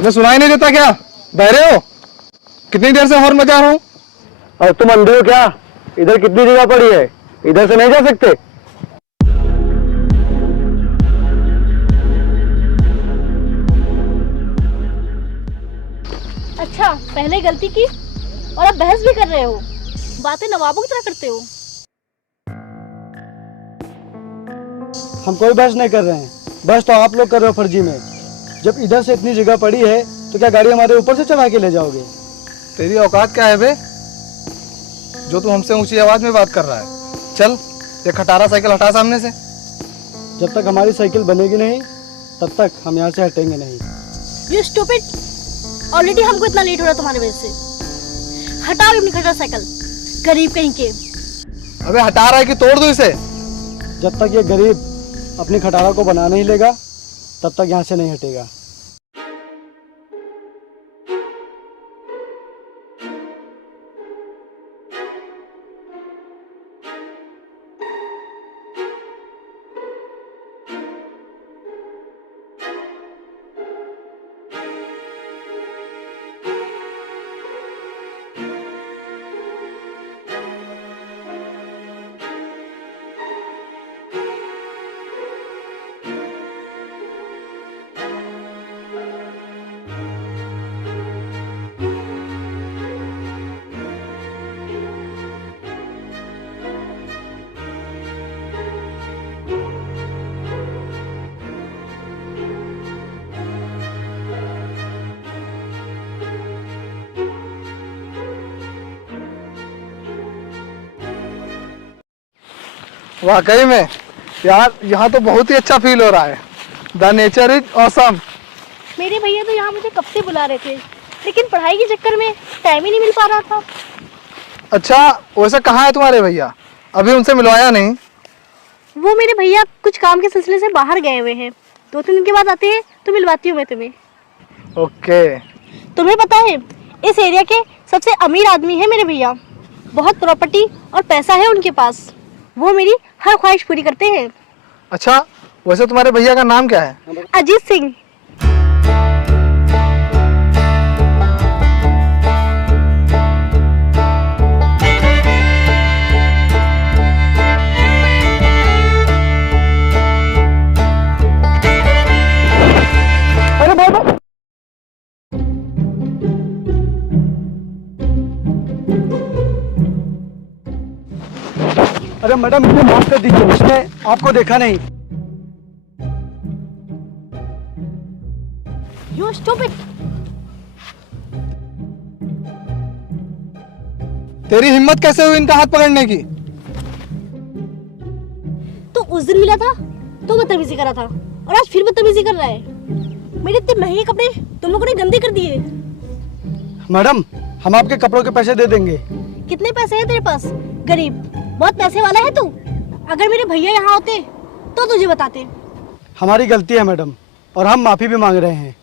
तुम्हें सुनाई नहीं देता क्या? बहरे हो? कितनी देर से हॉर्न बजा रहा हूँ। और तुम अंधे हो क्या? इधर कितनी जगह पड़ी है, इधर से नहीं जा सकते? अच्छा, पहले गलती की और अब बहस भी कर रहे हो। बातें नवाबों की तरह करते हो। हम कोई बहस नहीं कर रहे हैं, बहस तो आप लोग कर रहे हो फर्जी में। जब इधर से इतनी जगह पड़ी है तो क्या गाड़ी हमारे ऊपर से चढ़ा के ले जाओगे? तेरी औकात क्या है बे, जो तू हमसे ऊंची आवाज में बात कर रहा है? चल ये खटारा साइकिल हटा सामने से। जब तक हमारी साइकिल बनेगी नहीं तब तक हम यहाँ से हटेंगे नहीं। You stupid! ऑलरेडी हमको इतना लेट हो रहा है तुम्हारी वजह से। हटाओ अपनी खटारा साइकिल, गरीब कहीं के। अबे हटा रहा है कि तोड़ दूं इसे? जब तक ये गरीब अपनी खटारा को बना नहीं लेगा तब तक यहाँ से नहीं हटेगा। वाकई में यार, यहाँ तो बहुत ही अच्छा फील हो रहा है। The nature is awesome. मेरे भैया तो यहाँ मुझे कब से बुला रहे थे, लेकिन पढ़ाई के चक्कर में टाइम ही नहीं मिल पा रहा था। अच्छा, वैसे कहाँ है तुम्हारे भैया? अभी उनसे मिलवाया नहीं? वो मेरे भैया कुछ काम के सिलसिले से बाहर गए हुए हैं, 2-3 दिन के बाद आते हैं तो मिलवाती हूँ मैं तुम्हें। ओके। तुम्हें पता है, इस एरिया के सबसे अमीर आदमी है मेरे भैया। बहुत प्रॉपर्टी और पैसा है उनके पास। वो मेरी हर ख्वाहिश पूरी करते हैं। अच्छा, वैसे तुम्हारे भैया का नाम क्या है? अजीत सिंह। अरे बाबा, अरे मैडम मुझे माफ कर दीजिए, उसने आपको देखा नहीं। You stupid! तेरी हिम्मत कैसे हुई इनका हाथ पकड़ने की? तो उस दिन मिला था तो बदतमीजी करा था, और आज फिर बदतमीजी कर रहा है। मेरे इतने महंगे कपड़े तुम लोगों ने गंदे कर दिए। मैडम, हम आपके कपड़ों के पैसे दे देंगे। कितने पैसे हैं तेरे पास? गरीब, बहुत पैसे वाला है तू। अगर मेरे भैया यहाँ होते तो तुझे बताते। हमारी गलती है मैडम, और हम माफ़ी भी मांग रहे हैं,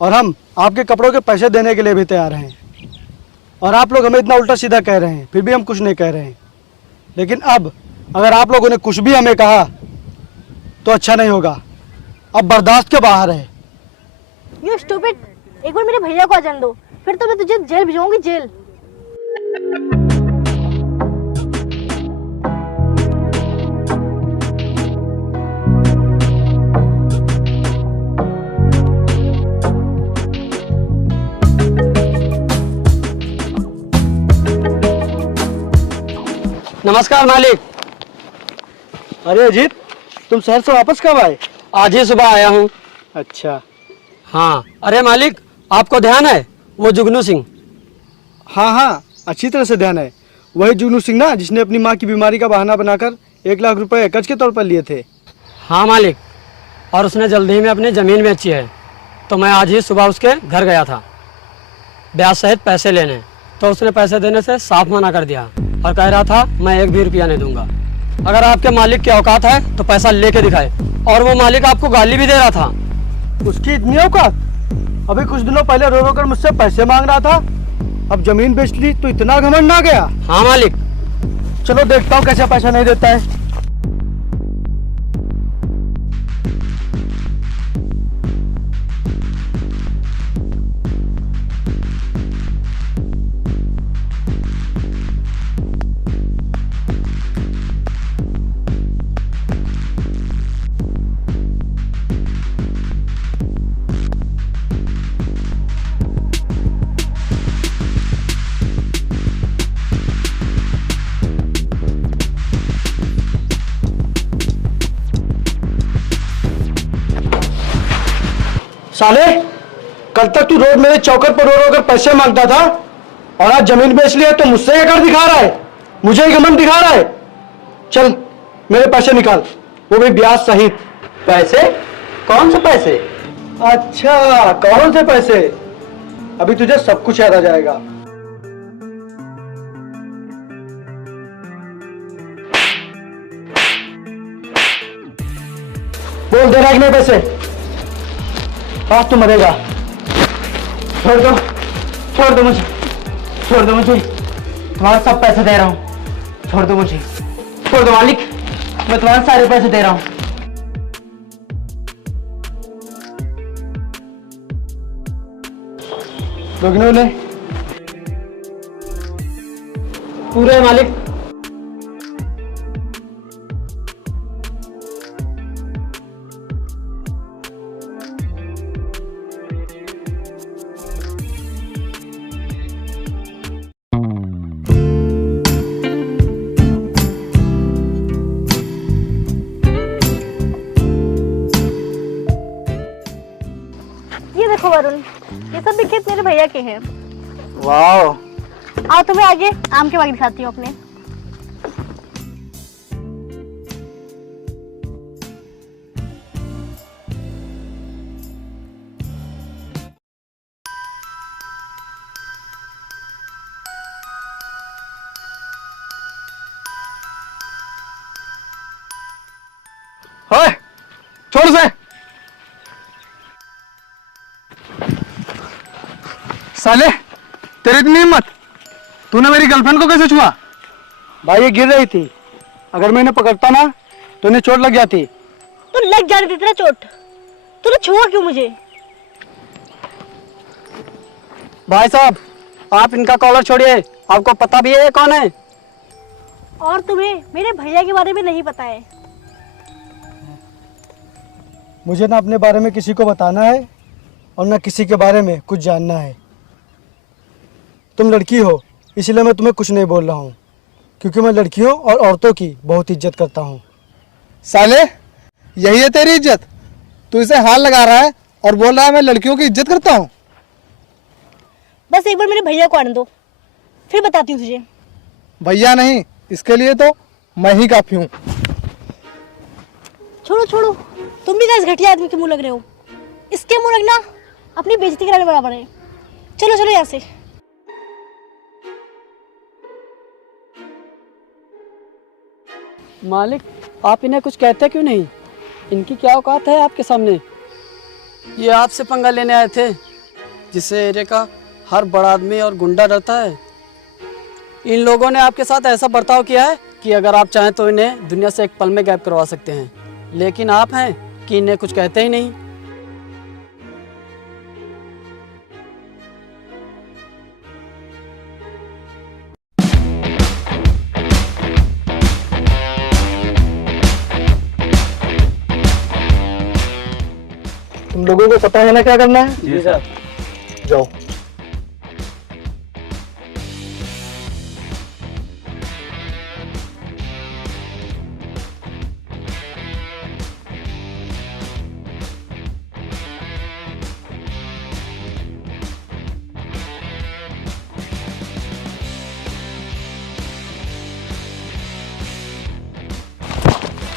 और हम आपके कपड़ों के पैसे देने के लिए भी तैयार हैं। और आप लोग हमें इतना उल्टा सीधा कह रहे हैं, फिर भी हम कुछ नहीं कह रहे हैं। लेकिन अब अगर आप लोगों ने कुछ भी हमें कहा तो अच्छा नहीं होगा। अब बर्दाश्त के बाहर है। You stupid! एक बार मेरे भैया को आ जाने दो, फिर तो मैं तुझे जेल भिजवाऊंगी, जेल। नमस्कार मालिक। अरे अजीत, तुम शहर से वापस कब आए? आज ही सुबह आया हूँ। अच्छा। हाँ, अरे मालिक, आपको ध्यान है वो जुगनू सिंह? हाँ हाँ, अच्छी तरह से ध्यान है। वही जुगनू सिंह ना, जिसने अपनी माँ की बीमारी का बहाना बनाकर 1 लाख रुपए कर्ज के तौर पर लिए थे। हाँ मालिक, और उसने जल्दी ही में अपनी ज़मीन बेची है। तो मैं आज ही सुबह उसके घर गया था ब्याज सहित पैसे लेने, तो उसने पैसे देने से साफ मना कर दिया और कह रहा था मैं 1 भी रुपया नहीं दूंगा। अगर आपके मालिक की औकात है तो पैसा लेके दिखाए। और वो मालिक आपको गाली भी दे रहा था। उसकी इतनी औकात? अभी कुछ दिनों पहले रो रो कर मुझसे पैसे मांग रहा था, अब जमीन बेच ली तो इतना घमंड आ गया। हाँ मालिक। चलो देखता हूँ कैसे पैसा नहीं देता है। साले, कल तक तू रोज मेरे चौकर पर रो रो कर पैसे मांगता था और आज जमीन बेच लिया तो मुझसे क्या कर दिखा रहा है? मुझे ही घमंड दिखा रहा है? चल मेरे पैसे निकाल, वो भी ब्याज सहित। पैसे? कौन से पैसे? अच्छा, कौन से पैसे? अभी तुझे सब कुछ याद आ जाएगा। बोल दे रहा है कि नहीं पैसे? आज तू मरेगा। छोड़ दो, छोड़ दो मुझे, छोड़ दो मुझे, तुम्हारे सब पैसे दे रहा हूँ, छोड़ दो मुझे, छोड़ दो मालिक, मैं तुम्हारे सारे पैसे दे रहा हूँ। दोगुने ले। पूरे मालिक। ये देखो वरुण, ये सब भी खेत मेरे भैया के हैं। वाह। आओ तुम्हें आगे आम के बाग दिखाती हूँ अपने। ओए, छोड़ से। साले, तेरी इतनी हिम्मत, तूने मेरी गर्लफ्रेंड को कैसे छुआ? भाई ये गिर रही थी, अगर मैं इन्हें पकड़ता ना तो इन्हें चोट लग जाती। तो लग जाने देती ना चोट, तूने छुआ क्यों मुझे? भाई साहब, आप इनका कॉलर छोड़िए, आपको पता भी है ये कौन है? और तुम्हें मेरे भैया के बारे में नहीं पता है। मुझे ना अपने बारे में किसी को बताना है और ना किसी के बारे में कुछ जानना है। तुम लड़की हो इसलिए मैं तुम्हें कुछ नहीं बोल रहा हूँ, क्योंकि मैं लड़कियों और औरतों की बहुत इज्जत करता हूँ। साले, यही है तेरी इज्जत? तू इसे हाथ लगा रहा है और बोल रहा है मैं लड़कियों की इज्जत करता हूँ। बस एक बार मेरे भैया को आने दो, फिर बताती हूँ तुझे। भैया नहीं, इसके लिए तो मैं ही काफी हूँ। छोड़ो छोड़ो, तुम भी क्या इस घटिया आदमी के मुंह लग रहे हो? इसके मुंह लगना अपनी बेइज्जती कराने बराबर है। चलो चलो यहाँ से। मालिक, आप इन्हें कुछ कहते क्यों नहीं? इनकी क्या औकात है आपके सामने? ये आपसे पंगा लेने आए थे, जिससे एरिया का हर बड़ा आदमी और गुंडा डरता है। इन लोगों ने आपके साथ ऐसा बर्ताव किया है कि अगर आप चाहें तो इन्हें दुनिया से एक पल में गायब करवा सकते हैं, लेकिन आप हैं कि इन्हें कुछ कहते ही नहीं। तुम लोगों को पता है ना क्या करना है? जी सर। जाओ।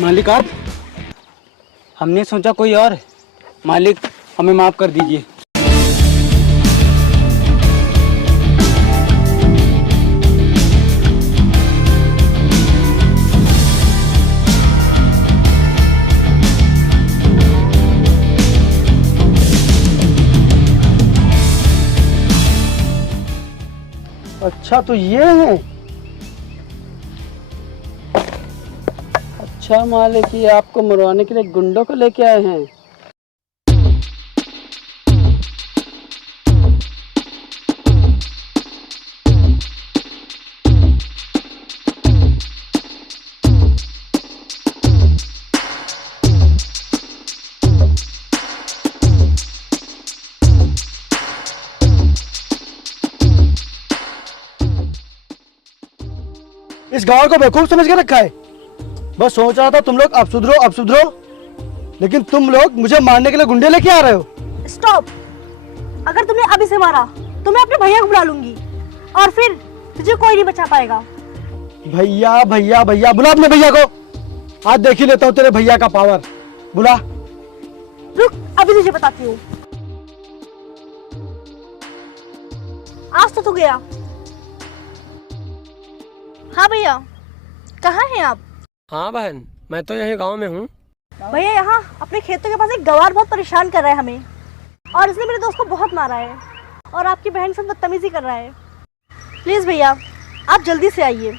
मालिक आप? हमने सोचा कोई और है। मालिक हमें माफ कर दीजिए। अच्छा तो ये है। अच्छा मालिक, ये आपको मरवाने के लिए गुंडों को लेके आए हैं। इस गांव को बेवकूफ समझ के रखा है। बस सोच रहा था तुम लोग अब सुधरो, लेकिन तुम लोग मुझे मारने के लिए गुंडे लेके आ रहे हो। स्टॉप। अगर तुमने अभी से मारा तो मैं अपने भैया को बुला लूंगी और फिर तुझे कोई नहीं बचा पाएगा। भैया भैया भैया बुला अपने भैया को। आज देख ही लेता हूँ तेरे भैया का पावर। बुला। रुक, अभी तुझे बताती हूँ। आज तो तू गया। हाँ भैया, कहाँ हैं आप? हाँ बहन, मैं तो यही गांव में हूँ। भैया यहाँ अपने खेतों के पास एक गवार बहुत परेशान कर रहा है हमें, और इसने मेरे दोस्त को बहुत मारा है और आपकी बहन से बदतमीजी कर रहा है। प्लीज भैया, आप जल्दी से आइए।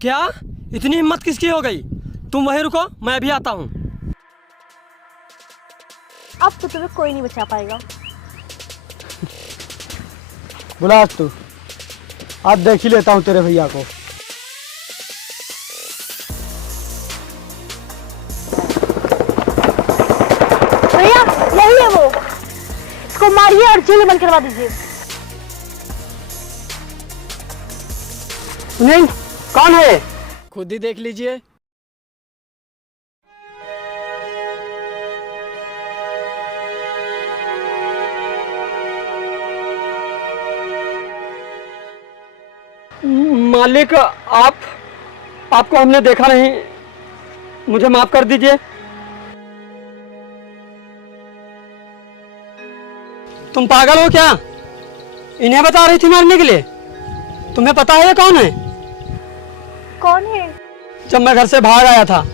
क्या इतनी हिम्मत किसकी हो गई? तुम वहीं रुको, मैं भी आता हूँ। अब तो तुम्हें कोई नहीं बचा पाएगा। बुला आज तू। आज देख ही लेता हूँ तेरे भैया को। भैया यही है वो, इसको मारिए और जेल में बंद करवा दीजिए। नहीं, कौन है? खुद ही देख लीजिए। मालिक, आपको हमने देखा नहीं, मुझे माफ कर दीजिए। तुम पागल हो क्या? इन्हें बता रही थी मारने के लिए? तुम्हें पता है ये कौन है? कौन है? जब मैं घर से भाग आया था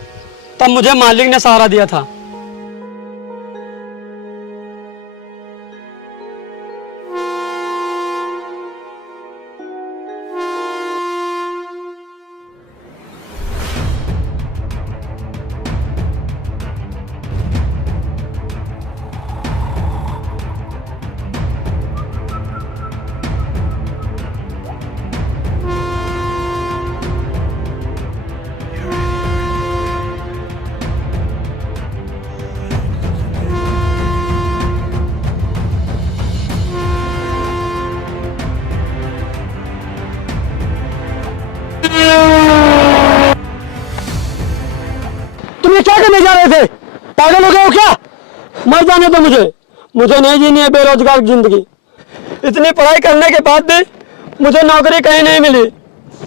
तब मुझे मालिक ने सहारा दिया था। तुम ये क्या करने जा रहे थे? पागल हो गए हो क्या? मर जाने दो मुझे नहीं जीनी है बेरोजगार जिंदगी। इतनी पढ़ाई करने के बाद भी मुझे नौकरी कहीं नहीं मिली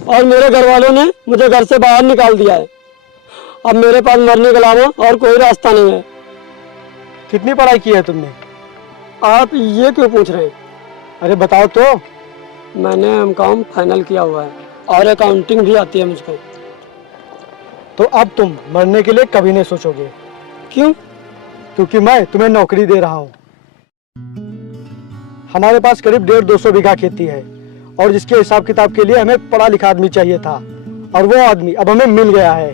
और मेरे घर वालों ने मुझे घर से बाहर निकाल दिया है। अब मेरे पास मरने के अलावा और कोई रास्ता नहीं है। कितनी पढ़ाई की है तुमने? आप ये क्यों पूछ रहे हैं? अरे बताओ तो। मैंने एमकॉम फाइनल किया हुआ है और अकाउंटिंग भी आती है मुझको। तो अब तुम मरने के लिए कभी नहीं सोचोगे। क्यों? क्योंकि मैं तुम्हें नौकरी दे रहा हूँ। हमारे पास करीब 150-200 बीघा खेती है और जिसके हिसाब किताब के लिए हमें पढ़ा लिखा आदमी चाहिए था और वो आदमी अब हमें मिल गया है।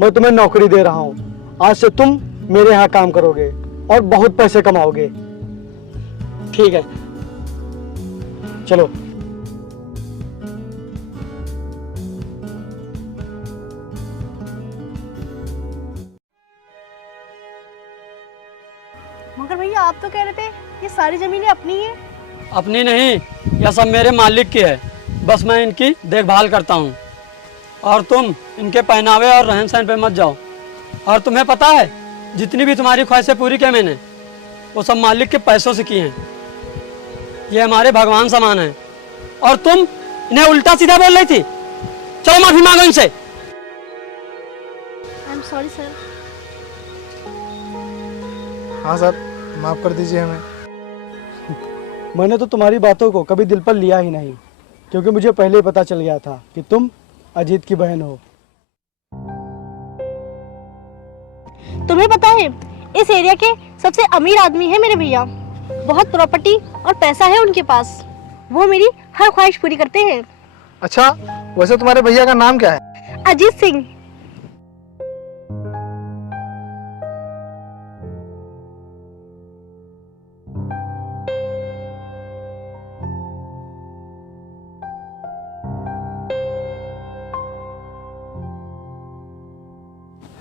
मैं तुम्हें नौकरी दे रहा हूँ। आज से तुम मेरे यहाँ काम करोगे और बहुत पैसे कमाओगे। ठीक है, चलो। मगर भैया आप तो कह रहे थे ये सारी जमीनें अपनी है। अपनी नहीं, यह सब मेरे मालिक की है। बस मैं इनकी देखभाल करता हूँ और तुम इनके पहनावे और रहन सहन पे मत जाओ। और तुम्हें पता है जितनी भी तुम्हारी ख्वाहिशें पूरी की मैंने, वो सब मालिक के पैसों से की हैं। ये हमारे भगवान समान है और तुम इन्हें उल्टा सीधा बोल रही थी। चलो माफी मांगो इनसे। I am sorry sir. हाँ सर, माफ़ कर दीजिए हमें। मैंने तो तुम्हारी बातों को कभी दिल पर लिया ही नहीं, क्योंकि मुझे पहले ही पता चल गया था कि तुम अजीत की बहन हो। तुम्हें पता है इस एरिया के सबसे अमीर आदमी है मेरे भैया। बहुत प्रॉपर्टी और पैसा है उनके पास। वो मेरी हर ख्वाहिश पूरी करते हैं। अच्छा, वैसे तुम्हारे भैया का नाम क्या है? अजीत सिंह।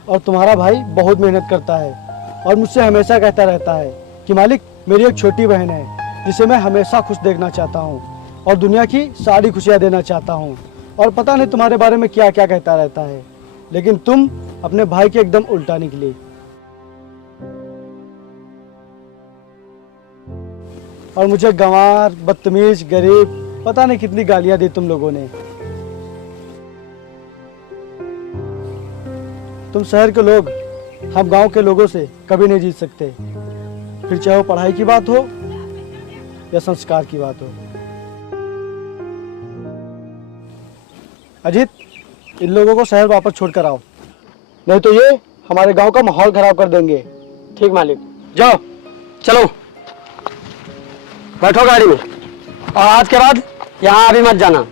और तुम्हारा भाई बहुत मेहनत करता है और मुझसे हमेशा कहता रहता है कि मालिक, मेरी एक छोटी बहन है जिसे मैं हमेशा खुश देखना चाहता हूँ और दुनिया की सारी खुशियाँ देना चाहता हूँ। और पता नहीं तुम्हारे बारे में क्या क्या कहता रहता है, लेकिन तुम अपने भाई के एकदम उल्टा निकली। और मुझे गंवार, बदतमीज, गरीब, पता नहीं कितनी गालियां दी तुम लोगों ने। तुम शहर के लोग हम गांव के लोगों से कभी नहीं जीत सकते, फिर चाहे वो पढ़ाई की बात हो या संस्कार की बात हो। अजीत, इन लोगों को शहर वापस छोड़कर आओ, नहीं तो ये हमारे गांव का माहौल खराब कर देंगे। ठीक मालिक, जाओ चलो बैठो गाड़ी में, और आज के बाद यहाँ अभी मत जाना।